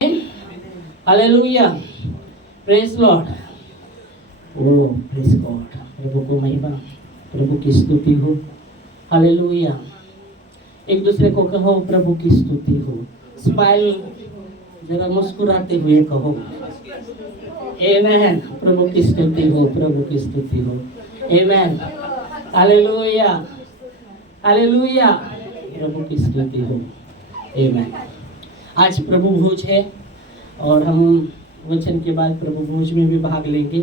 Hallelujah, praise Lord. Oh praise God, प्रभु को महिमा, प्रभु की स्तुति हो। हालेलुया। एक दूसरे को कहो प्रभु की स्तुति हो। स्माइल, जरा मुस्कुराते हुए कहो आमेन। प्रभु की स्तुति हो, प्रभु की स्तुति हो। आमेन। हालेलुया, हालेलुया, प्रभु की स्तुति हो। आमेन। आज प्रभु भोज है और हम वचन के बाद प्रभु भोज में भी भाग लेंगे।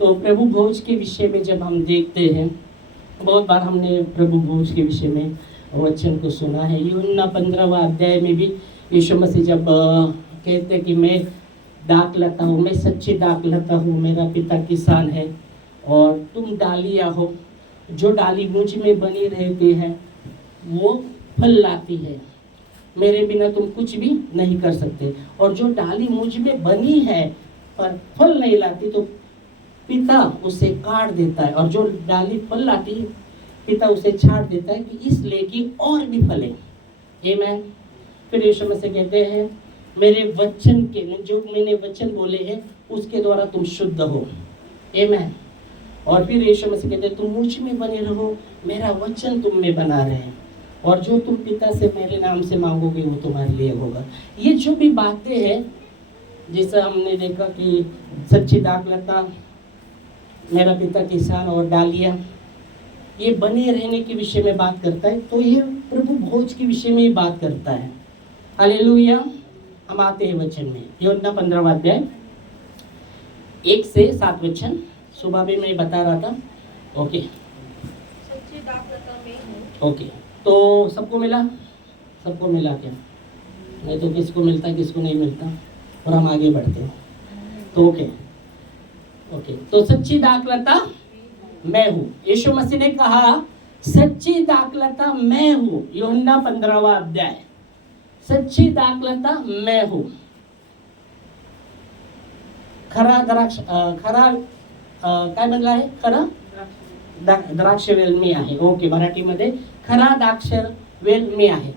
तो प्रभु भोज के विषय में जब हम देखते हैं, बहुत बार हमने प्रभु भोज के विषय में वचन को सुना है। यूहन्ना 15वां अध्याय में भी यीशु मसीह जब कहते कि मैं दाख लता हूँ, मैं सच्ची दाख लता हूँ, मेरा पिता किसान है और तुम डालियाँ हो। जो डाली मुझ में बनी रहती है वो फल लाती है, मेरे बिना तुम कुछ भी नहीं कर सकते। और जो डाली मुझ में बनी है पर फल नहीं लाती तो पिता उसे काट देता है, और जो डाली फल लाती है पिता उसे छाट देता है कि इसलिए कि और भी फले। आमेन। फिर यीशु मसीह कहते हैं मेरे वचन के, जो मैंने वचन बोले हैं उसके द्वारा तुम शुद्ध हो। आमेन। और फिर यीशु मसीह कहते हैं तुम मुझ में बने रहो, मेरा वचन तुम में बना रहे, और जो तुम पिता से मेरे नाम से मांगोगे वो तुम्हारे लिए होगा। ये जो भी बातें हैं, जैसा हमने देखा कि सच्ची दाखलता, मेरा पिता किसान और डालियाँ, ये बने रहने के विषय में बात करता है। तो ये प्रभु भोज के विषय में ही बात करता है। हालेलुया। हम आते हैं वचन में। यूहन्ना 15वां अध्याय 1 से 7 वचन सुबह भी मैं बता रहा था। ओके ओके, तो सबको मिला? सबको मिला क्या? नहीं तो किसको मिलता है किसको नहीं मिलता, और हम आगे बढ़ते हैं। तो ओके, तो सच्ची दाखलता मैं हूँ। यीशु मसीह ने कहा सच्ची दाखलता मैं हूँ। यूहन्ना 15वां अध्याय, सच्ची दाखलता मैं हूँ। खरा द्राक्ष, खरा काय म्हणला आहे? खरा द्राक्ष वेल मी आहे। ओके, मराठी मध्ये खरा द्राक्ष वेल मी आहे।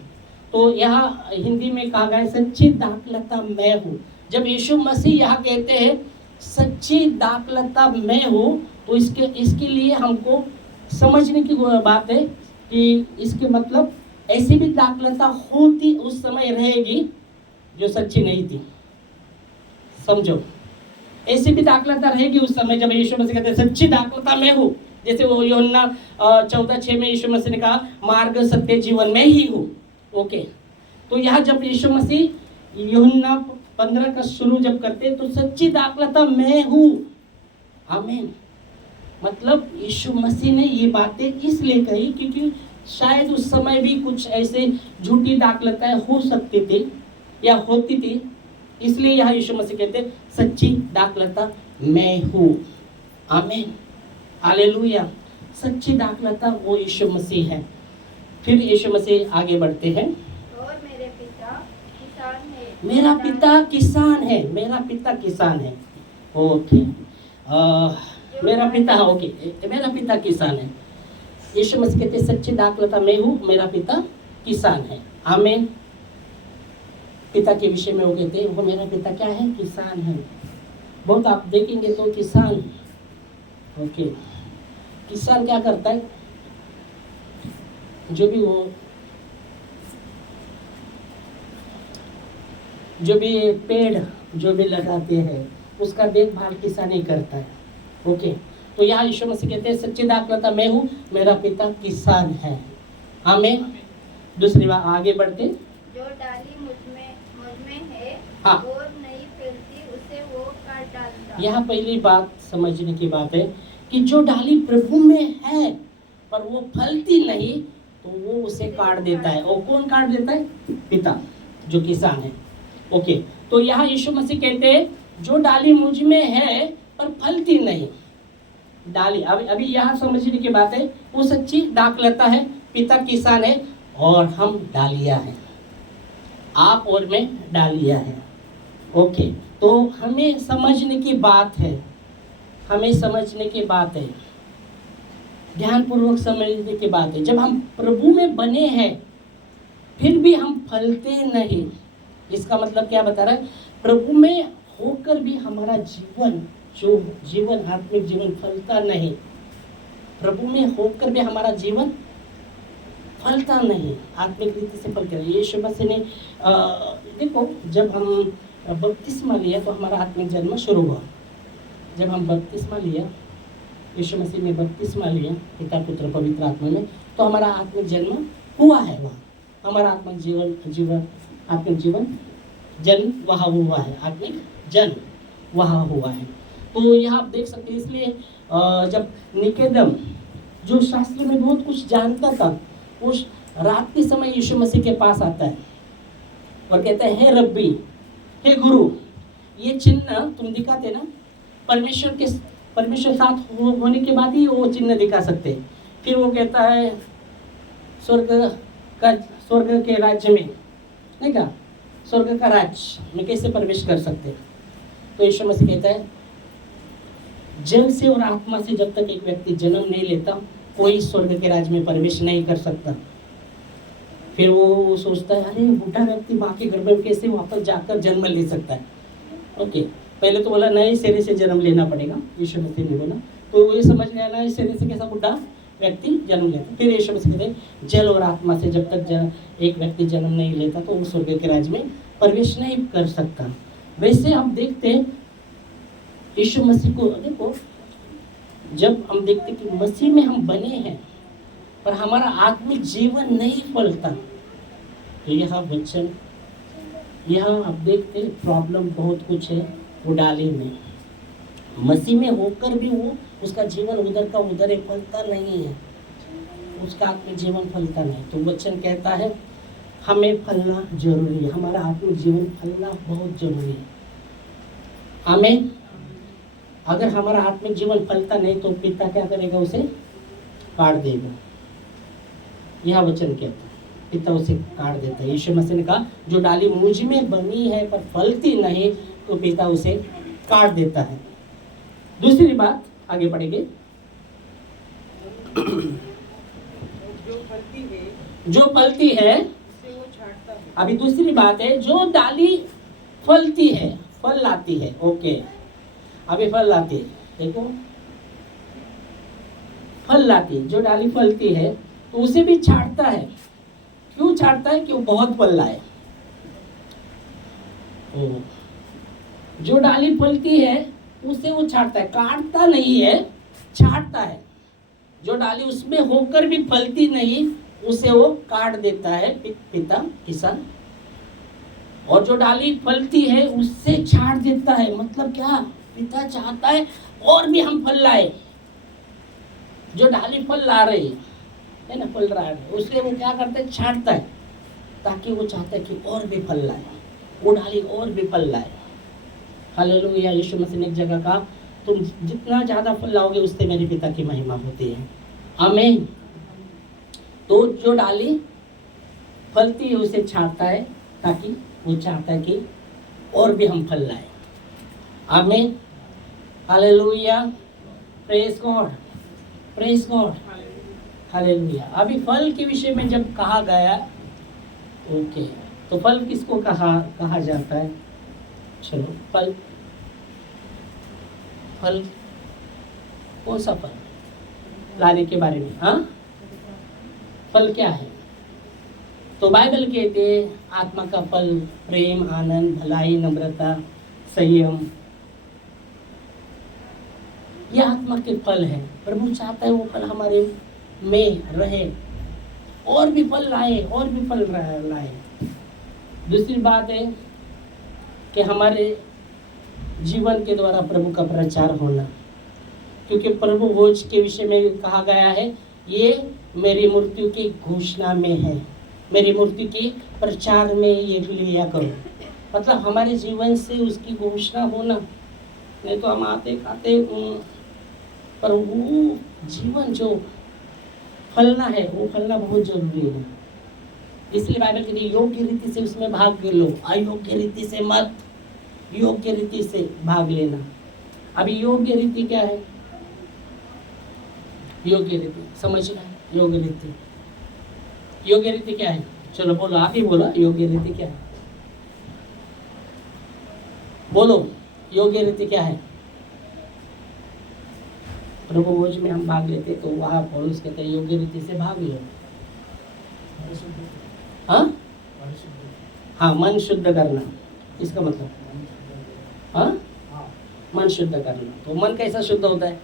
तो यहाँ हिंदी में कहा गया सच्ची दाखलता मैं हूँ। जब यीशु मसीह यहाँ कहते हैं सच्ची दाखलता मैं हूँ, तो इसके लिए हमको समझने की बात है कि इसके मतलब ऐसी भी दाखलता होती उस समय रहेगी जो सच्ची नहीं थी। समझो, ऐसी भी दाखलता रहेगी उस समय जब यीशु मसीह कहते हैं सच्ची दाखलता मैं हूँ। जैसे वो यूहन्ना 14:6 में यीशु मसीह ने कहा मार्ग सत्य जीवन में ही हूँ। ओके, तो यहाँ जब यीशु मसीह यूहन्ना 15 का शुरू जब करते तो सच्ची दाखलता मैं हूँ। आमीन। मतलब यीशु मसीह ने ये बातें इसलिए कही क्योंकि शायद उस समय भी कुछ ऐसे झूठी दाखलताएं हो सकती थी या होती थी, इसलिए यहाँ यीशु मसीह कहते सच्ची दाखलता मैं हूँ। आमीन। हालेलुया। सच्ची दाखलता वो यीशु मसीह है। फिर यीशु मसीह आगे बढ़ते हैं। और मेरे पिता किसान है। मेरा पिता किसान है, मेरा पिता किसान है। ओके, मेरा पिता, ओके, मेरा पिता किसान है। यीशु मसीह कहते सच्ची दाखलता मैं हूँ, मेरा पिता किसान है। आमीन। पिता के विषय में वो कहते वो मेरा पिता क्या है? किसान है। बहुत आप देखेंगे तो किसान, ओके, किसान क्या करता है? जो भी पेड़ जो भी लगाते हैं उसका देखभाल किसान ही करता है। ओके, तो यहाँ यीशु मसीह कहते हैं सच्ची दाखलता मैं हूँ, मेरा पिता किसान है। आमीन। दूसरी बात आगे बढ़ते, जो डाली मुझ में है हाँ, और नहीं फैलती उसे वो काट डालता। यहाँ पहली बात समझने की बात है कि जो डाली प्रभु में है पर वो फलती नहीं तो वो उसे काट देता है। और कौन काट देता है? पिता जो किसान है। ओके, तो यहाँ यीशु मसीह कहते हैं जो डाली मुझ में है पर फलती नहीं। डाली अभी यहाँ समझने की बात है, वो सच्ची दाखलता है, पिता किसान है और हम डालियाँ हैं। आप और मैं डालियाँ हैं। ओके, तो हमें समझने की बात है, हमें समझने की बात है, ध्यानपूर्वक समझने की बात है। जब हम प्रभु में बने हैं फिर भी हम फलते नहीं, इसका मतलब क्या बता रहा है प्रभु में होकर भी हमारा जीवन, जो जीवन आत्मिक जीवन फलता नहीं, प्रभु में होकर भी हमारा जीवन फलता नहीं, आत्मिक रीति से फलता नहीं। यीशु मसीह ने देखो, जब हम बपतिस्मा लिया तो हमारा आत्मिक जन्म शुरू हुआ। जब हम बपतिस्मा लिया, यीशु मसीह ने बपतिस्मा लिया पिता पुत्र पवित्र आत्मा में, तो हमारा आत्मिक जन्म हुआ है। वहाँ हमारा आत्मिक आत्मिक जीवन जन्म वहाँ हुआ है, आत्मिक जन्म वहाँ हुआ है। तो यह आप देख सकते हैं। इसलिए जब निकेदम, जो शास्त्र में बहुत कुछ जानता था, उस रात के समय यीशु मसीह के पास आता है और कहता है, हे रब्बी, हे गुरु, ये चिन्ह तुम दिखाते ना, परमेश्वर साथ होने के बाद ही वो चिन्ह दिखा सकते। फिर वो कहता है, स्वर्ग के राज्य में, नहीं कहा, स्वर्ग का राज्य में कैसे प्रवेश कर सकते। तो यीशु मसीह कहता है, जल से और आत्मा से जब तक एक व्यक्ति जन्म नहीं लेता, कोई स्वर्ग के राज्य में प्रवेश नहीं कर सकता। फिर वो सोचता है, अरे बूढ़ा व्यक्ति माँ के गर्भ में कैसे वापस जाकर जन्म ले सकता है। ओके, पहले तो बोला नए सिरे से जन्म लेना पड़ेगा, यीशु मसीह ने बोला। तो ये समझ लिया, नए सिरे से कैसा बूढ़ा व्यक्ति जन्म लेता। फिर यीशु मसीह कहते हैं, जल और आत्मा से जब तक एक व्यक्ति जन्म नहीं लेता तो वो स्वर्ग के राज्य में प्रवेश नहीं कर सकता। वैसे हम देखते हैं यीशु मसीह को, देखो, जब हम देखते कि मसीह में हम बने हैं पर हमारा आत्मिक जीवन नहीं फलता, तो यह वचन, यह आप देखते प्रॉब्लम बहुत कुछ है वो डाली में। मसीह में होकर भी वो, उसका जीवन उधर का उधर फलता नहीं है, उसका आत्मिक जीवन फलता नहीं। तो वचन कहता है हमें फलना जरूरी है, हमारा आत्मिक जीवन फलना बहुत जरूरी है। आमीन। अगर हमारा आत्मिक जीवन फलता नहीं तो पिता क्या करेगा, उसे काट देगा। यह वचन कहता है, पिता उसे काट देता है। यीशु मसीह ने कहा, जो डाली मुझ में बनी है पर फलती नहीं, तो पिता उसे काट देता है। दूसरी बात आगे बढ़ेंगे, जो फलती है अभी दूसरी बात है, जो डाली फलती है, फल लाती है। ओके, अभी फल लाती है, देखो, फल लाती है। जो डाली फलती है तो उसे भी छांटता है। क्यों छांटता है? कि वो बहुत फल लाए। जो डाली फलती है उसे वो छांटता है, काटता नहीं है, छांटता है। जो डाली उसमें होकर भी फलती नहीं, उसे वो काट देता है पिता किसान। और जो डाली फलती है उससे छांट देता है। मतलब क्या? पिता चाहता है और भी हम फल लाए। जो डाली फल ला रही है ना, फल रहा है, उससे वो क्या करता है? छांटता है, ताकि वो चाहता है कि और भी फल लाए, वो डाली और भी फल लाए। हालेलुया। यीशु मसीह ने एक जगह कहा, तुम जितना ज्यादा फल लाओगे उससे मेरे पिता की महिमा होती है। आमीन। तो जो डाली फलती है उसे छांटता है, ताकि वो चाहता है कि और भी हम फल लाए। आमीन। Hallelujah. Praise God, praise God. Hallelujah. अभी फल के विषय में जब कहा गया, ओके, तो फल किसको कहा जाता है? चलो, फल कौन सा फल लाने के बारे में? हाँ, फल क्या है? तो बाइबल कहते हैं आत्मा का फल प्रेम, आनंद, भलाई, नम्रता, संयम, ये आत्मा के फल है। प्रभु चाहता है वो फल हमारे में रहे, और भी फल लाए, और भी फल लाए। दूसरी बात है कि हमारे जीवन के द्वारा प्रभु का प्रचार होना, क्योंकि प्रभु भोज के विषय में कहा गया है, ये मेरी मृत्यु की घोषणा में है, मेरी मृत्यु की प्रचार में ये लिया करो। मतलब हमारे जीवन से उसकी घोषणा होना। नहीं तो हम आते खाते, पर वो जीवन जो फलना है वो फलना बहुत जरूरी है। इसलिए बाइबल कहती है योग्य रीति से उसमें भाग लो, अयोग्य रीति से मत, योग्य रीति से भाग लेना। अभी योग्य रीति क्या है? योग्य रीति समझना है। योग्य रीति, योग्य रीति क्या है? चलो बोलो, आप ही बोलो, योग्य रीति क्या है? बोलो, योग्य रीति क्या है? प्रभु भोज में हम भाग लेते तो वहाँ पौलुस कहते हैं योग्य रीति से भाग लो। हाँ हाँ, मन शुद्ध करना, इसका मतलब हाँ मन शुद्ध करना। तो मन कैसा शुद्ध होता है?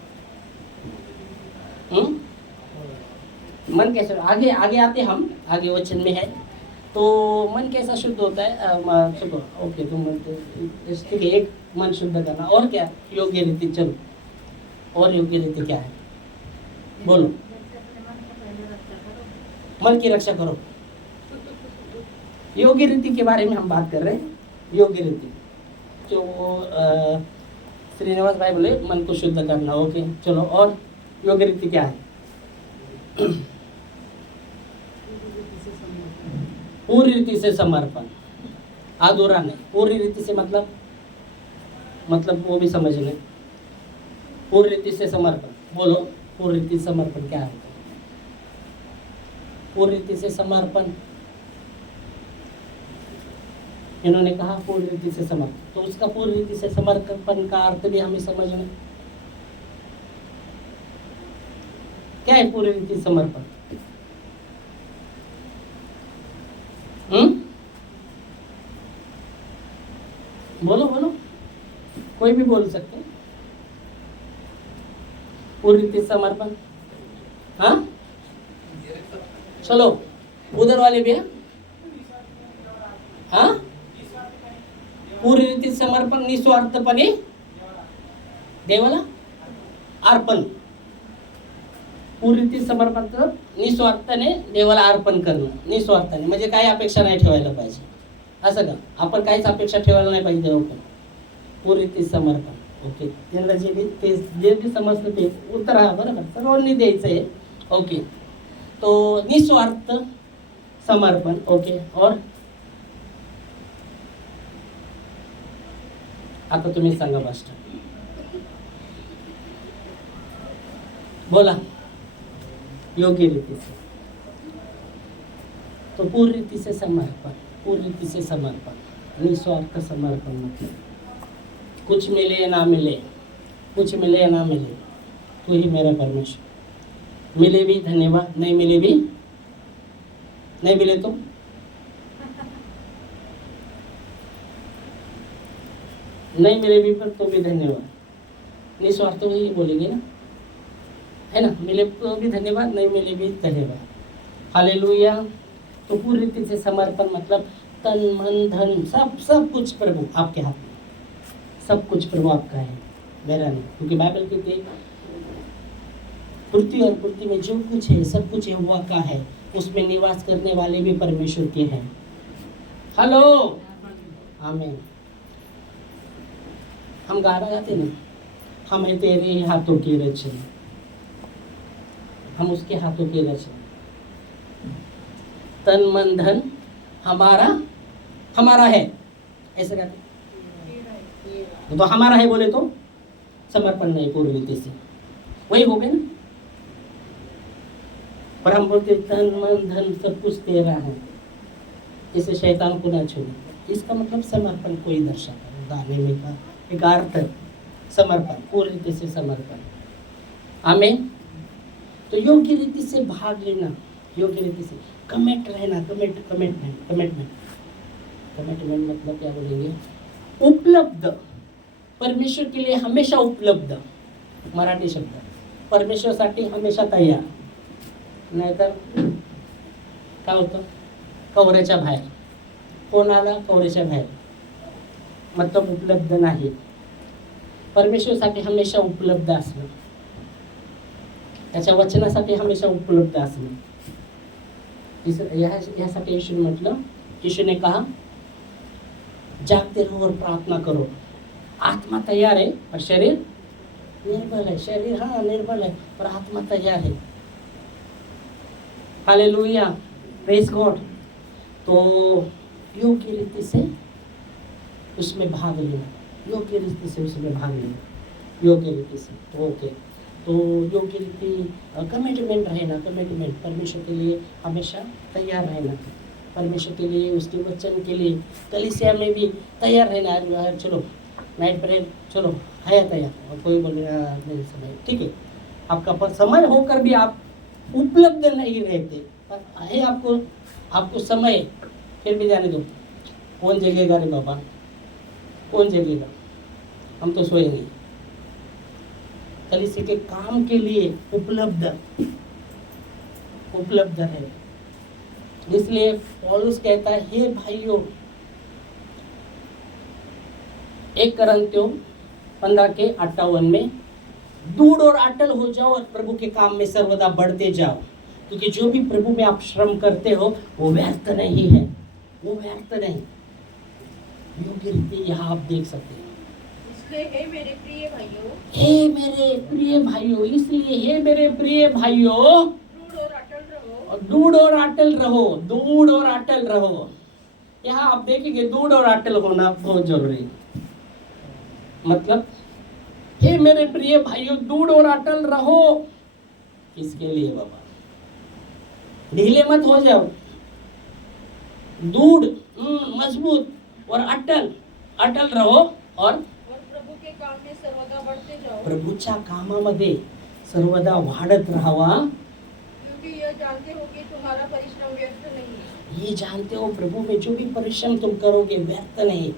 मन कैसे, आगे आगे आते हम, आगे वचन में है। तो मन कैसा शुद्ध होता है? चलो ओके, तुम ठीक है, एक मन शुद्ध करना, और क्या योग्य रीति? चलो, और योग्य रीति क्या है? बोलो। मन की रक्षा करो। योग्य रीति के बारे में हम बात कर रहे हैं। योग्य रीति जो श्रीनिवास भाई बोले मन को शुद्ध करना, ओके चलो, और योग्य रीति क्या है? पूरी रीति से समर्पण, अधूरा नहीं। पूरी रीति से मतलब वो भी समझ लें। पूरी रीति से समर्पण, बोलो पूरी रीति समर्पण क्या है? पूरी रीति से समर्पण, इन्होंने कहा पूरी रीति से समर्पण, तो उसका पूरी रीति से समर्पण का अर्थ भी हमें समझना। क्या है पूरी रीति समर्पण? बोलो बोलो, कोई भी बोल सकते। पूरी रीति समर्पण, हाँ चलो, उधर वाले भी है। हाँ, पूरी रीति समर्पण निस्वार्थपणे देवाला अर्पण। पूरी रीति समर्पण मतलब निस्वार्थाने देवाला अर्पण करणं। निस्वार्थाने म्हणजे काही अपेक्षा नाही ठेवायला पाहिजे, असं का? आपण काहीच अपेक्षा ठेवायला नाही पाहिजे देवाकडे। पूरी रीति समर्पण, ओके। त्यांना जे बी समजतं ते उत्तर हा, बरोबर, सर्वांनी द्यायचं आहे, ओके। तो निस्वार्थ समर्पण, ओके। और आता तुम्ही सांगा मास्टर, बोला योग्य रीति से। तो पूरी रीति से समर्पण, पूरी रीति से समर्पण, निस्वार्थ समर्पण मतलब कुछ मिले या ना मिले, कुछ मिले या ना मिले, तू ही मेरा परमेश्वर। मिले भी धन्यवाद, नहीं मिले भी, नहीं मिले तो नहीं मिले भी, पर तो भी धन्यवाद। निस्वार्थ ही बोलेंगे ना, है ना? मिले तो भी धन्यवाद, नहीं मिले भी धन्यवाद। हालेलुया। तो पूरी रीति से समर्पण मतलब तन मन धन सब कुछ प्रभु आपके हाथ में, सब कुछ प्रभु आपका है, मेरा नहीं। क्योंकि बाइबल कहती है पृथ्वी और पृथ्वी में जो कुछ है सब कुछ यहोवा का है, उसमें निवास करने वाले भी परमेश्वर के हैं। हेलो, आमीन। हम गाना गाते ना, हमें तेरे हाथों की रचना, हम उसके हाथों की रचना। तन मन धन हमारा है, ऐसे कहते। तो हमारा है बोले तो समर्पण नहीं पूरी रीति से, वही हो गए ना। पर हम बोलते तन मन धन सब कुछ तेरा है, इसे शैतान को ना छोड़े। इसका मतलब समर्पण को ही दर्शाता है। गाने में का एक अर्थ समर्पण, पूरी रीति से समर्पण। आमीन। तो योग्य रीति से भाग लेना, योग्य रीति से कमिट रहना, कमिटमेंट मतलब क्या बोलेंगे? उपलब्ध, परमेश्वर के लिए हमेशा उपलब्ध। मराठी शब्द, परमेश्वरसाठी हमेशा तयार, नाहीतर काय होतं? कवरेच्या बाहेर। कोणाला कवरेच्या बाहेर मतलब उपलब्ध नाही। परमेश्वरसाठी हमेशा उपलब्ध असणं, त्याच्या वचनासाठी हमेशा उपलब्ध असणं। यासाठी यीशु म्हटलं, यीशु ने कहा जागते रहो और प्रार्थना करो। आत्मा तैयार है और शरीर निर्बल है। शरीर हाँ निर्बल है पर आत्मा तैयार है। Hallelujah, praise God. तो योग्य रीति से उसमें भाग लेना, योग्य रीति से उसमें भाग लेना, योग्य रीति से, ओके। तो योग्य रीति कमिटमेंट रहना, कमिटमेंट परमेश्वर के लिए हमेशा तैयार रहना, परमेश्वर के लिए, उसके वचन के लिए, कलीसिया में भी तैयार रहना। चलो नाइट प्रेयर चलो है तैयार, और कोई बोले नहीं समय, ठीक है, आपका समय होकर भी आप उपलब्ध नहीं रहते, पर है आपको समय, फिर भी जाने दो। कौन जगेगा रे बाबा, कौन जगेगा, हम तो सोएंगे। कलीसिया के काम के लिए उपलब्ध है। इसलिए पौलुस कहता है, हे भाइयों, 1 कोरिन्थियों 15:58 में, दृढ़ और अटल हो जाओ और प्रभु के काम में सर्वदा बढ़ते जाओ, क्योंकि जो भी प्रभु में आप श्रम करते हो वो व्यर्थ नहीं है, वो व्यर्थ नहीं। योग्य रीति यहाँ आप देख सकते हैं। इसलिए हे मेरे प्रिय भाइयों, हे मेरे प्रिय भाइयों, इसलिए हे मेरे प्रिय भाइयों, दृढ़ और अटल रहो। दृढ़ और अटल रहो, दृढ़ और अटल रहो। यहाँ आप देखेंगे दृढ़ और अटल होना बहुत जरूरी है। मतलब हे मेरे प्रिय भाइयों, दृढ़ और अटल रहो। किसके लिए बाबा? ढीले मत हो जाओ, दृढ़ मजबूत और अटल रहो, और प्रभु के काम में सर्वदा बढ़ते जाओ। प्रभूच्या कामामध्ये सर्वदा वाढत राहावा, क्योंकि यह जानते हो कि तुम्हारा परिश्रम व्यर्थ नहीं है। ये जानते हो प्रभु में जो भी परिश्रम तुम करोगे व्यर्थ नहीं,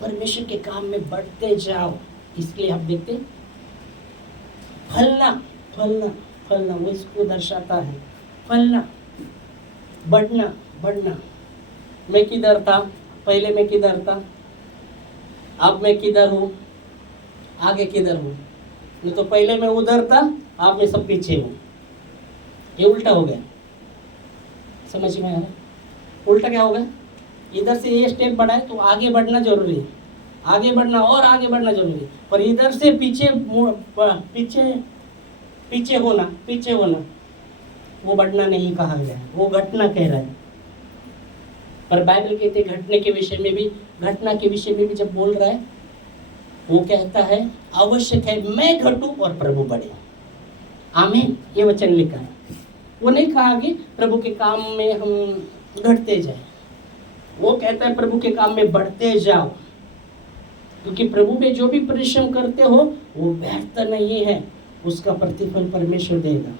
परमेश्वर के काम में बढ़ते जाओ। इसलिए आप देखते फलना वो इसको दर्शाता है, फलना, बढ़ना। मैं किधर था पहले, मैं किधर था, अब मैं किधर हूँ, आगे किधर हूँ? नहीं तो पहले मैं उधर था, अब मैं सब पीछे हूँ। ये उल्टा हो गया, समझ में आ रहा? उल्टा क्या होगा? इधर से ये स्टेप बढ़ा है तो आगे बढ़ना जरूरी है, आगे बढ़ना और आगे बढ़ना जरूरी है, पर इधर से पीछे होना वो बढ़ना नहीं कहा गया है, वो घटना कह रहा है। पर बाइबल कहते घटने के विषय में भी, घटना के विषय में भी जब बोल रहा है, वो कहता है आवश्यक है मैं घटूं और प्रभु बढ़े। आमीन, ये वचन लिखा है। वो नहीं कहा कि प्रभु के काम में हम घटते जाए, वो कहता है प्रभु के काम में बढ़ते जाओ, क्योंकि प्रभु में जो भी परिश्रम करते हो वो व्यर्थ नहीं है, उसका प्रतिफल परमेश्वर देगा।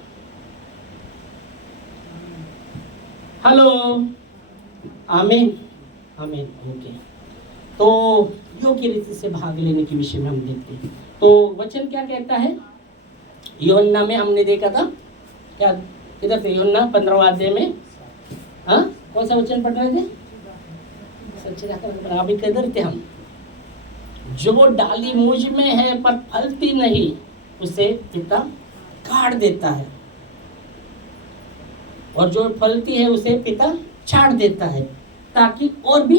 हेलो, आमीन, ओके। तो योग्य रीति से भाग लेने के विषय में हम देखते हैं। तो वचन क्या कहता है? यूहन्ना में हमने देखा था, क्या किधर थे? यूहन्ना 15वां अध्याय में, हाँ, कौन सा वचन पढ़ रहे थे? अभी किधर थे हम? जो डाली मुझ में है पर फलती नहीं, उसे पिता काट देता है, और जो फलती है उसे पिता छाड़ देता है, ताकि और भी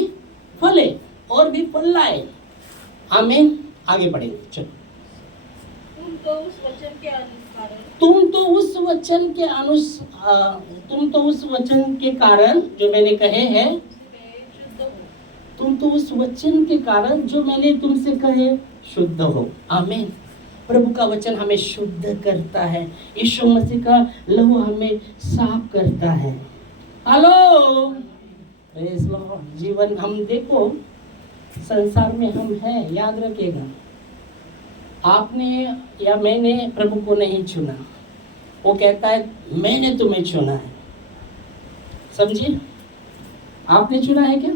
फले, और भी फल लाए। आमीन, आगे बढ़ेंगे, चलो। तुम तो उस वचन के कारण जो मैंने कहे हैं, तुम तो उस वचन के कारण जो मैंने तुमसे कहे शुद्ध हो। आमीन। प्रभु का वचन हमें शुद्ध करता है, यीशु मसीह का लहू हमें साफ करता है। Hello, praise Lord. जीवन हम देखो, संसार में हम हैं, याद रखिएगा, आपने या मैंने प्रभु को नहीं चुना। वो कहता है मैंने तुम्हें चुना है। समझिए, आपने चुना है क्या,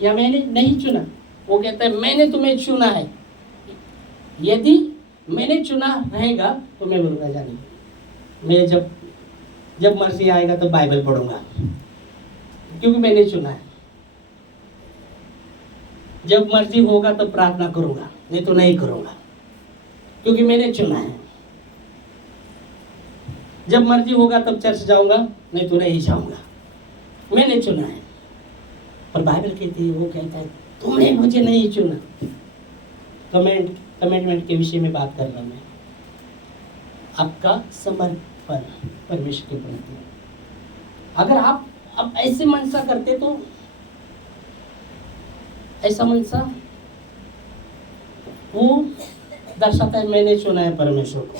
या मैंने नहीं चुना? वो कहता है मैंने तुम्हें चुना है। यदि मैंने चुना रहेगा तो मैं बोलूँगा जाने, मैं जब मर्जी आएगा तो बाइबल पढ़ूंगा, क्योंकि मैंने चुना है। जब मर्जी होगा तो प्रार्थना करूंगा, नहीं तो नहीं करूंगा, क्योंकि मैंने चुना है। जब मर्जी होगा तब चर्च जाऊंगा, नहीं तो नहीं जाऊंगा, मैंने चुना है। पर बाइबल कहती है, वो कहता है तुमने मुझे नहीं चुना। कमेंटमेंट के विषय में बात कर रहा हूं मैं। आपका समर्पण परमेश्वर के प्रति, अगर आप अब ऐसे मनसा करते तो ऐसा मनसा वो दर्शाता है मैंने चुना है परमेश्वर को,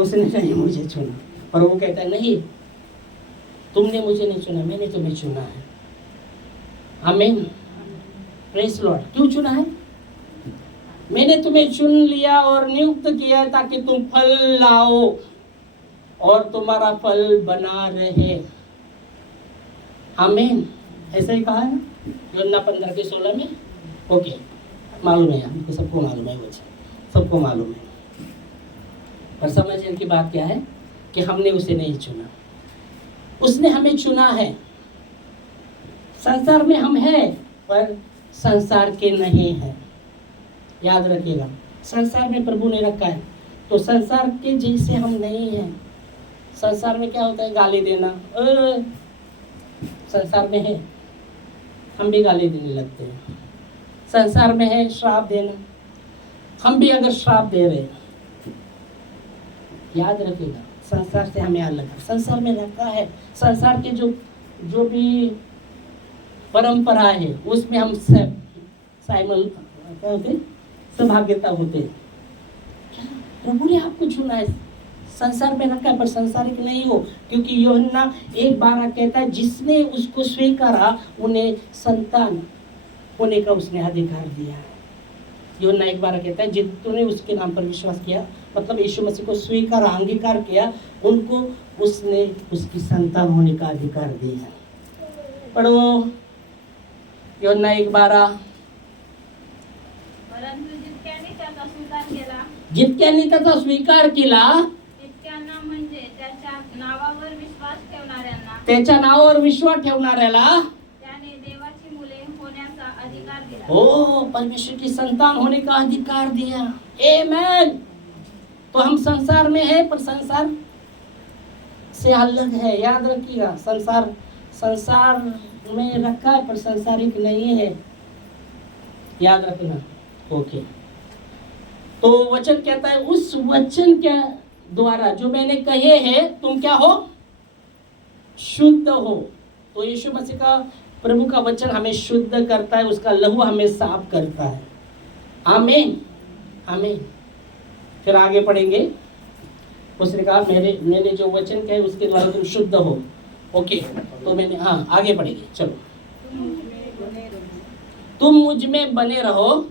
उसने नहीं मुझे चुना। पर वो कहता है नहीं, तुमने मुझे नहीं चुना, मैंने तुम्हें चुना है। आमीन, प्रेज़ लॉर्ड। क्यों चुना है? मैंने तुम्हें चुन लिया और नियुक्त किया ताकि तुम फल लाओ और तुम्हारा फल बना रहे। आमीन। ऐसा ही कहा है ना यूहन्ना 15:16 में। ओके, मालूम है हमको, सबको मालूम है, वचन सबको मालूम है। पर समझने की बात क्या है कि हमने उसे नहीं चुना, उसने हमें चुना है। संसार में हम हैं पर संसार के नहीं हैं। याद रखिएगा, संसार में प्रभु ने रखा है तो संसार के जैसे हम नहीं हैं। संसार में क्या होता है? गाली देना, संसार में है, हम भी गाली देने लगते हैं। संसार में है श्राप देना, हम भी अगर श्राप दे रहे हैं। याद रखिएगा, संसार से हमें अलग है। संसार में रखा है, संसार के जो भी परंपरा है उसमें हम सब क्या होते, सौभाग्यता होते। प्रभु ने आपको चुना है, संसार में रखा है पर संसारिक नहीं हो, क्योंकि यूहन्ना 1:12 कहता है जिसने उसको स्वीकारा उन्हें संतान होने का उसने अधिकार दिया। यूहन्ना 1:12 कहता है जितने उसके नाम पर विश्वास किया, मतलब यीशु मसीह को स्वीकार अंगीकार किया, उनको उसने उसकी संतान होने का अधिकार दिया। पढ़ो यूहन्ना 1:12। परंतु जितक्याने त्याचा स्वीकार केला, जितक्यांनी त्याचा स्वीकार केला, तितक्यांना म्हणजे त्याच्या नावावर विश्वास ठेवणाऱ्यांना, त्याच्या नावावर विश्वास ठेवणाऱ्याला त्याने देवाची मुले होण्याचा अधिकार दिला। ओ, परमेश्वर की संतान होने का अधिकार दिया। आमीन। तो हम संसार में है पर संसार से अलग है। याद रखिएगा, संसार में रखा है पर संसारिक नहीं है। याद रखना। ओके, तो वचन कहता है उस वचन के द्वारा जो मैंने कहे हैं तुम क्या हो? शुद्ध हो। तो यीशु मसीह का, प्रभु का वचन हमें शुद्ध करता है, उसका लहू हमें साफ करता है। आमीन, आमीन। फिर आगे पढ़ेंगे, उसने कहा मैंने जो वचन कहे उसके द्वारा तुम शुद्ध हो। ओके, तो मैंने आगे पढ़ेंगे, चलो। तुम मुझ में बने रहो,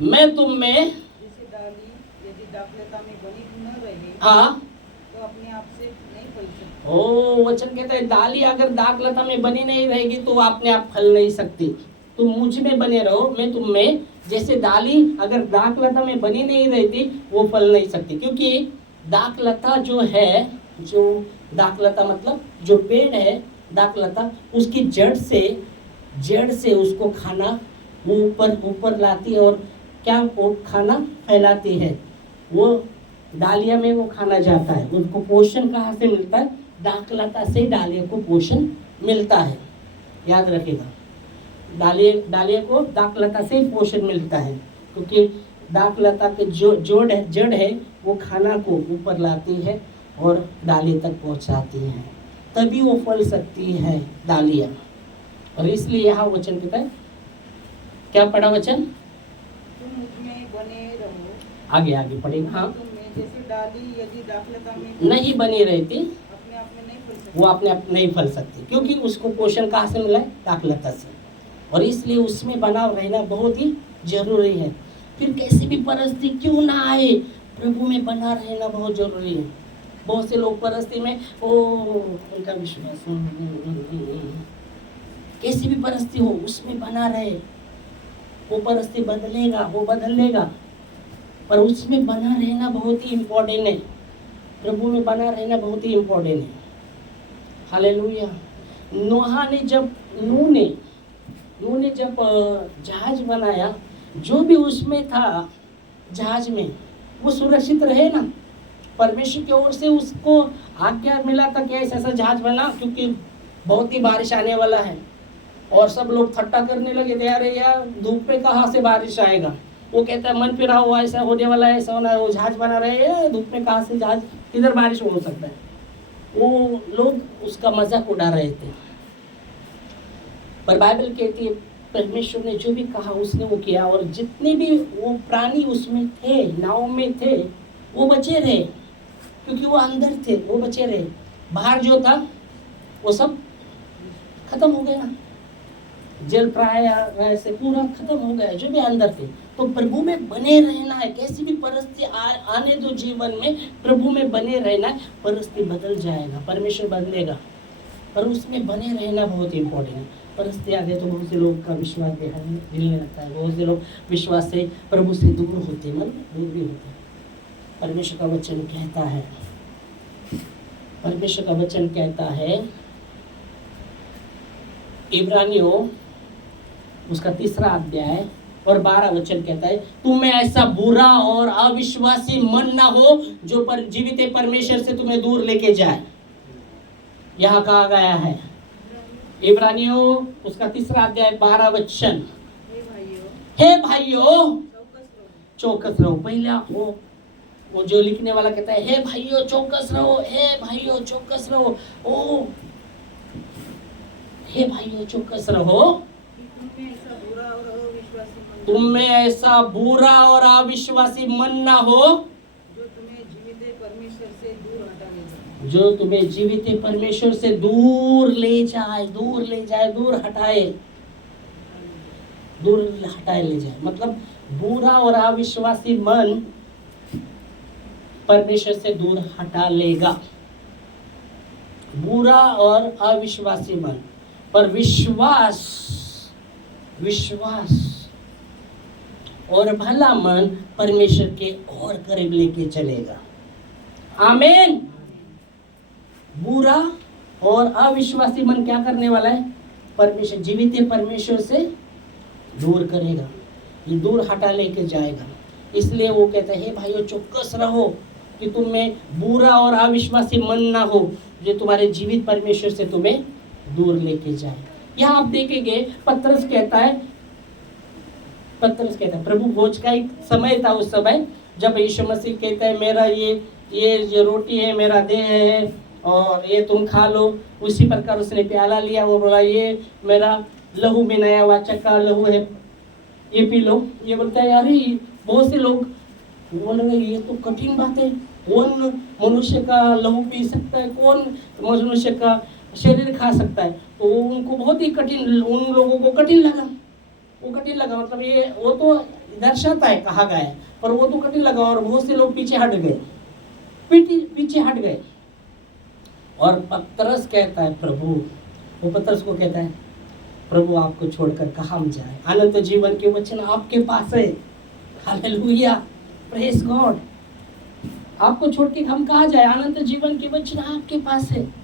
मैं तुम में। जैसे डाली यदि दाखलता में बनी न रहे तो अपने आप से नहीं फल सकती। ओ, वचन कहता है डाली अगर दाखलता में बनी नहीं रहेगी तो अपने आप फल नहीं सकती। तुम मुझ में बने रहो, मैं तुम में। जैसे डाली अगर दाखलता में बनी नहीं रहती वो फल नहीं सकती, क्योंकि दाखलता जो है, जो दाखलता मतलब जो पेड़ है, दाखलता उसकी जड़ से उसको खाना ऊपर लाती है और क्या वो खाना फैलाती है। वो डालिया में वो खाना जाता है, उनको पोषण कहाँ से मिलता है? दाखलता से डालिया को पोषण मिलता है। याद रखिएगा, डालिया को दाखलता से पोषण मिलता है, क्योंकि दाखलता के जो जड़ है वो खाना को ऊपर लाती है और डाली तक पहुंचाती है, तभी वो फल सकती है डालिया। और इसलिए यहाँ वचन कहता है, क्या पढ़ा वचन? तुम मुझ में बने रहो, आगे पढ़ेगा। हाँ, तुम में जैसे डाली यदि दाखलता में नहीं बनी रहती अपने आप में नहीं फल सकती, वो अपने आप नहीं फल सकती, क्योंकि उसको पोषण कहाँ से मिला है? दाखलता से। और इसलिए उसमें बना रहना बहुत ही जरूरी है। फिर कैसी भी परिस्थिति क्यों ना आए, प्रभु में बना रहना बहुत जरूरी है। बहुत से लोग परिस्थिति में उनका विश्वास, कैसी भी परिस्थिति हो उसमें बना रहे, वो परिस्थिति बदल लेगा, पर उसमें बना रहना बहुत ही इम्पोर्टेंट है। प्रभु में बना रहना बहुत ही इम्पोर्टेंट है। हालेलुया। नूह ने जब जहाज बनाया, जो भी उसमें था जहाज में वो सुरक्षित रहे ना। परमेश्वर की ओर से उसको आज्ञा मिला था कि ऐसा जहाज बना, क्योंकि बहुत ही बारिश आने वाला है। और सब लोग ठट्टा करने लगे थे, अरे यार धूप पे कहाँ से बारिश आएगा। वो कहता है मन फिरा हुआ, ऐसा होने वाला है, ऐसा होना, वो जहाज बना रहे हैं, धूप में कहाँ से जहाज, किधर बारिश हो सकता है। वो लोग उसका मजाक उड़ा रहे थे। पर बाइबल कहती है परमेश्वर ने जो भी कहा उसने वो किया, और जितने भी वो प्राणी उसमें थे, नाव में थे, वो बचे रहे, क्योंकि वो अंदर थे, वो बचे रहे। बाहर जो था वो सब खत्म हो गया, जल प्राय से पूरा खत्म हो गया, जो भी अंदर थे तो प्रभु में बने रहना है। कैसी भी परिस्थिति आने दो जीवन में, प्रभु में बने रहना है। परिस्थिति बदल जाएगा, परमेश्वर बदलेगा, पर उसमें बने रहना बहुत इंपॉर्टेंट है। परिस्थिति आ गई तो बहुत से लोग का विश्वास हिलने लगता है, बहुत से लोग विश्वास से प्रभु से दूर होते हैं, मतलब दूर भी होते हैं। परमेश्वर का वचन कहता है, परमेश्वर का वचन कहता है इब्रानियों उसका 3 अध्याय और 12 वचन कहता है, तुम्हें ऐसा बुरा और अविश्वासी मन ना हो जो जीवित परमेश्वर से तुम्हें दूर लेके जाए। यहाँ कहा गया है इब्रानियों उसका 3 अध्याय 12 वचन, हे भाइयों चौकस रहो। पहला वो जो लिखने वाला कहता है, हे भाइयों चौकस रहो, हे भाइयों चौकस रहो। ओ हे भाइयों चौकस रहो, तुम में ऐसा बुरा और अविश्वासी मन ना हो जो तुम्हें जीवित परमेश्वर से दूर हटा ले जाए, जो तुम्हें जीवित परमेश्वर से दूर ले जाए, दूर ले जाए, दूर हटाए, दूर हटाए ले जाए। मतलब बुरा और अविश्वासी मन परमेश्वर से दूर हटा लेगा। बुरा और अविश्वासी मन, पर विश्वास और भला मन परमेश्वर के और करीब लेके चलेगा। आमीन। बुरा और अविश्वासी मन क्या करने वाला है? परमेश्वर जीवित परमेश्वर से दूर करेगा, ये दूर हटा लेके जाएगा। इसलिए वो कहता है, हे भाइयों चौकस रहो कि तुम में बुरा और अविश्वासी मन ना हो जो तुम्हारे जीवित परमेश्वर से तुम्हें दूर लेके जाए। यहाँ आप देखेंगे पतरस कहता है प्रभु भोज का एक समय था उस समय जब यीशु मसीह कहता है, मेरा ये जो रोटी है मेरा देह है और ये तुम खा लो। उसी प्रकार उसने प्याला लिया, वो बोला ये मेरा लहू में नया वाचक का लहू है, ये पी लो। ये बोलता है, अरे बहुत से लोग बोल रहे ये तो कठिन बात है, कौन मनुष्य का लहू पी सकता है, कौन मनुष्य का शरीर खा सकता है। तो उनको बहुत ही कठिन, उन लोगों को कठिन लगा, वो कठिन लगा। मतलब ये वो तो दर्शाता है, कहा गया है, पर वो तो कठिन लगा और बहुत से लोग पीछे हट गए, पीछे हट गए। और पतरस कहता है वो पतरस को कहता है, प्रभु आपको छोड़कर कहाँ हम जाए, अनंत जीवन के वचन आपके पास है। Hallelujah, praise God. आपको छोड़ के हम कहाँ जाए, अनंत जीवन के वचन आपके पास है।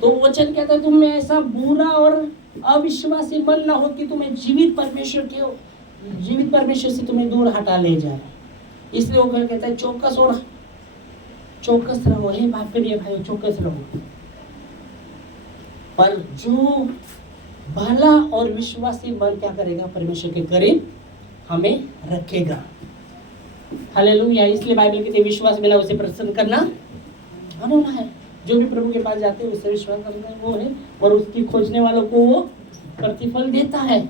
तो वचन कहता है, तुम में ऐसा बुरा और अविश्वासी मन ना हो कि तुम्हें जीवित परमेश्वर से तुम्हें दूर हटा ले जाए। इसलिए वो कहता है चौकस रहो, हे प्रिय भाई चौकस रहो। पर जो भला और विश्वासी मन क्या करेगा, परमेश्वर के करीब हमें रखेगा। हालेलुया। इसलिए बाइबल कहती है, विश्वास बिना उसे प्रसन्न करना अनोना है। जो भी प्रभु के पास जाते हैं उससे विश्वास करना वो है, और उसकी खोजने वालों को वो प्रतिफल देता है।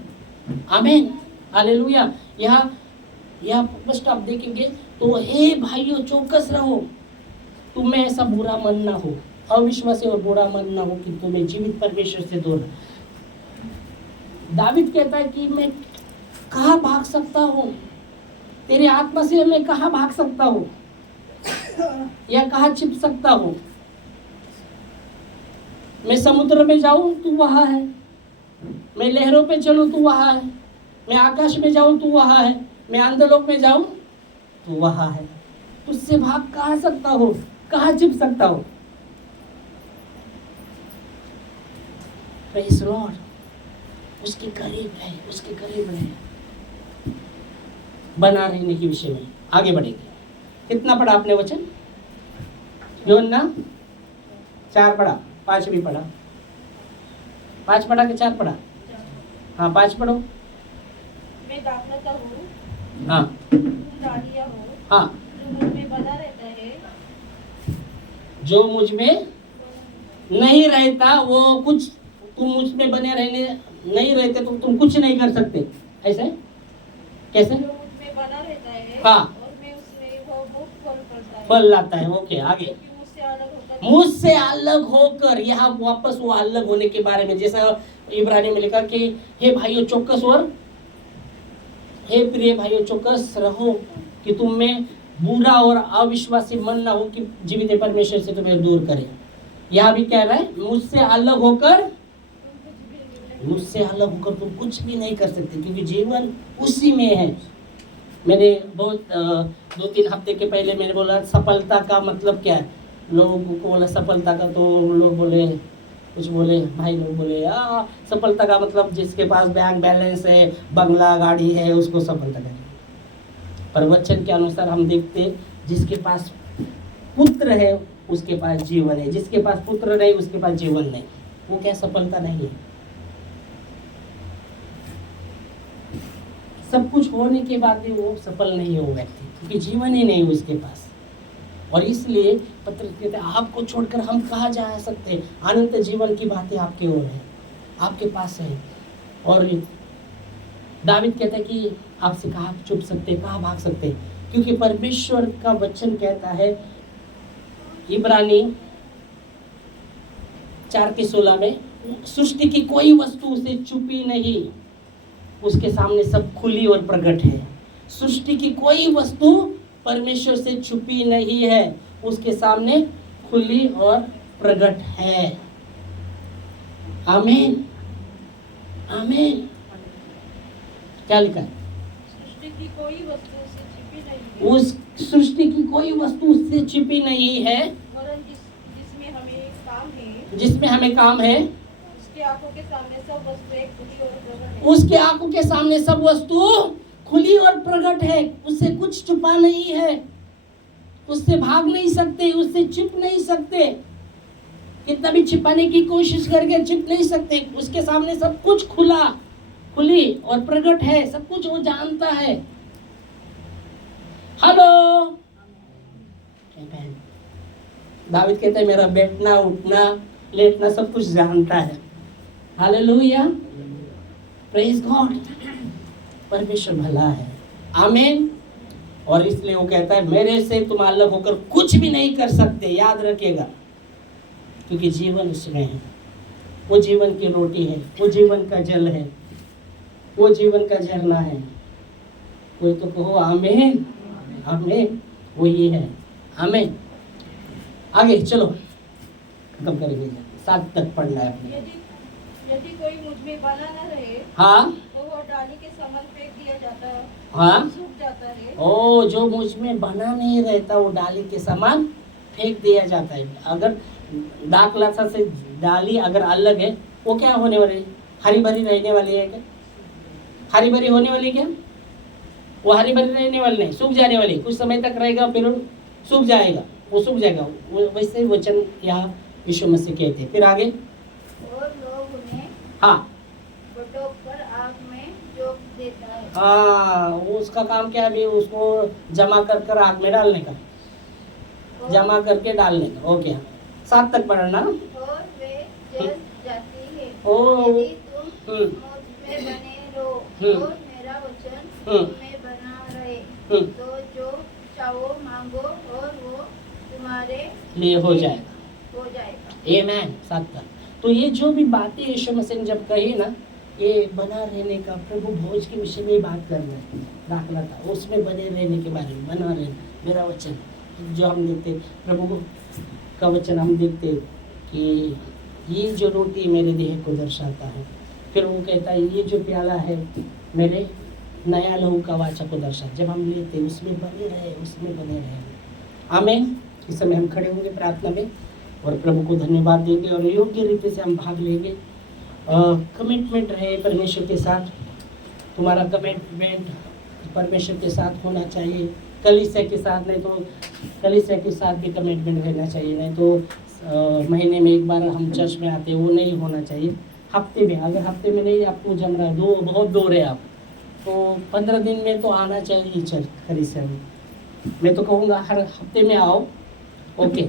आमीन, हालेलुया। यहाँ फर्स्ट आप देखेंगे तो, हे भाइयों चौकस रहो, तुम्हें ऐसा बुरा मन ना हो, अविश्वासी और बुरा मन ना हो कि तुम्हें जीवित परमेश्वर से दूर। दावीद कहता है कि मैं कहाँ भाग सकता हूँ, तेरी आत्मा से मैं कहाँ भाग सकता हूँ या कहाँ छिप सकता हूँ। मैं समुद्र में जाऊं तू वहां है, मैं लहरों पे चलूं तू वहां है, मैं आकाश में जाऊं तू वहां है, मैं अंधलोक में जाऊं तू वहां है। तुझसे भाग कहाँ सकता हो, कहाँ छिप सकता हो। प्रेज़ लॉर्ड, उसके करीब है, उसके करीब है। बना रहने के विषय में आगे बढ़ेंगे। कितना पढ़ा आपने वचन? यूहन्ना 4 पढ़ा, 5 भी पढ़ा। 5 पढ़ा कि 4 पढ़ा? हाँ 5 पढ़ो। मैं दाखलता हूँ, हाँ तुम डालियाँ हो, हाँ, जो मुझ में बना रहता है, जो मुझ में नहीं रहता वो कुछ, तुम मुझ में बने रहने नहीं रहते तो तुम कुछ नहीं कर सकते। ऐसे कैसे? जो मुझ में बना रहता है, हाँ, और मैं उसमें वो बहुत फल पड़ता है, फल लाता है। ओके, आगे। क्योंकि मुझसे अलग होकर, यहाँ वापस वो अलग होने के बारे में, जैसा इब्रानी में लिखा कि हे भाइयों चौकस और हे प्रिय भाइयों, चौकस रहो कि तुम में बुरा और अविश्वासी मन ना हो कि जीवित परमेश्वर से तुम्हें दूर करे। यहाँ भी कह रहा है मुझसे अलग होकर तुम कुछ भी नहीं कर सकते, क्योंकि जीवन उसी में है। मैंने बहुत 2-3 हफ्ते के पहले मैंने बोला सफलता का मतलब क्या है, लोगों को बोला सफलता का, तो लोग बोले, कुछ बोले भाई लोग बोले सफलता का मतलब जिसके पास बैंक बैलेंस है, बंगला गाड़ी है, उसको सफलता करें। पर वचन के अनुसार हम देखते जिसके पास पुत्र है उसके पास जीवन है, जिसके पास पुत्र नहीं उसके पास जीवन नहीं। वो क्या सफलता नहीं है? सब कुछ होने के बाद भी वो सफल नहीं हो व्यक्ति, क्योंकि जीवन ही नहीं उसके पास। और इसलिए पत्र कहते हैं आपको छोड़कर हम कहाँ जा सकते हैं, अनंत जीवन की बातें आपके ओर है, आपके पास है। और दाविद कहता है कि आपसे कहाँ छुप सकते, कहाँ भाग सकते, क्योंकि परमेश्वर का वचन कहता है इब्रानी 4:16 में, सृष्टि की कोई वस्तु उसे छुपी नहीं, उसके सामने सब खुली और प्रकट है। सृष्टि की कोई वस्तु परमेश्वर से छुपी नहीं है, उसके सामने खुली और प्रकट है। आमीन, आमीन। क्या लिखा है? सृष्टि की कोई वस्तु उससे छिपी नहीं है, उस सृष्टि की कोई वस्तु उससे छिपी नहीं है, वरन जिसमें हमें काम है, जिसमें हमें काम है, उसके आंखों के सामने सब वस्तुएं खुली और प्रकट है। उसके आंखों के सामने सब वस्तु खुली और प्रकट है, उससे कुछ छुपा नहीं है, उससे भाग नहीं सकते, उससे छिप नहीं सकते, कितना भी छिपाने की कोशिश करके छिप नहीं सकते। उसके सामने सब कुछ खुली और प्रकट है, सब कुछ वो जानता है। हेलो, दाविद कहते हैं मेरा बैठना उठना लेटना सब कुछ जानता है। Hallelujah, praise God. परमेश्वर भला है, आमीन। और इसलिए वो कहता है मेरे से तुम अलग होकर कुछ भी नहीं कर सकते, याद रखिएगा, क्योंकि जीवन उसमें है। वो जीवन की रोटी है, वो जीवन का जल है, वो जीवन का झरना है। कोई तो कहो आमीन, आमीन। वो ये है, आमीन। आगे चलो, खत्म करेंगे, 7 तक पढ़ना है अपने। यदि कोई मुझ में बना न रहे, हाँ, तो वो डाली के समान फेंक दिया जाता है, हाँ, सूख जाता है। ओ, जो मुझ में बना नहीं रहता वो डाली के समान फेंक दिया जाता है। अगर दाखलासा से डाली अगर अलग है, वो क्या होने वाली, हरी भरी रहने वाली है क्या? हरी भरी होने वाली क्या? वो हरी भरी रहने वाली नहीं, सूख जाने वाली। कुछ समय तक रहेगा फिर सूख जाएगा, वो सूख जाएगा। वैसे वचन यहाँ यीशु मसीह कहते हैं। फिर आगे, और लोग उन्हें हाँ, बटोक कर आग में झोंक देता है। हाँ, वो उसका काम क्या है अभी, उसको जमा कर आग में डालने का, जमा करके डालने का। ओके, 7 तक पढ़ना। और वे जल जाती है। ओ, यदि तुम मुझ में बने रहो और मेरा वचन तुम में बना रहे, तो जो चाहो मांगो और वो तुम्हारे लिए हो जाएगा। आमीन। 7 तक। तो ये जो भी बातें यीशु मसीह ने जब कही ना, ये बना रहने का, प्रभु भोज के विषय में बात कर रहे हैं, दाखला था उसमें बने रहने के बारे में, बना रहना, मेरा वचन जो हम देखते, प्रभु का वचन हम देखते कि ये जो रोटी मेरे देह को दर्शाता है। फिर वो कहता है ये जो प्याला है मेरे नया लहू का वाचा को दर्शाता। जब हम लेते उसमें बने रहे, उसमें बने रहे। आमीन। इस समय हम खड़े होंगे प्रार्थना में और प्रभु को धन्यवाद देंगे और योग्य रीति से हम भाग लेंगे। कमिटमेंट रहे परमेश्वर के साथ, तुम्हारा कमिटमेंट परमेश्वर के साथ होना चाहिए, कलीसिया के साथ। नहीं तो कलीसिया के साथ भी कमिटमेंट रहना चाहिए, नहीं तो महीने में एक बार हम चर्च में आते हैं वो नहीं होना चाहिए। हफ्ते में, अगर हफ्ते में नहीं आपको जम रहा, बहुत दूर है आप, तो 15 दिन में तो आना चाहिए चर्च कलीसिया में। मैं तो कहूँगा हर हफ्ते में आओ। ओके,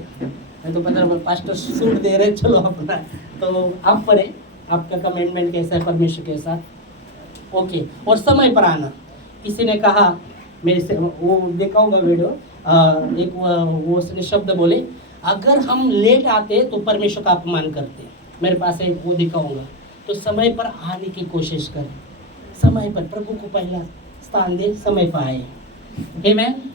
मैं तो 15 पास्टर सूट दे रहे, चलो अपना, तो आप पढ़े आपका कमिटमेंट कैसा है परमेश्वर के साथ। ओके, और समय पर आना। किसी ने कहा मेरे से, वो दिखाऊंगा वीडियो, एक वो उसने शब्द बोले, अगर हम लेट आते तो परमेश्वर का अपमान करते। मेरे पास एक वो दिखाऊंगा। तो समय पर आने की कोशिश करें, समय पर प्रभु को पहला स्थान दे, समय पाए। आमेन।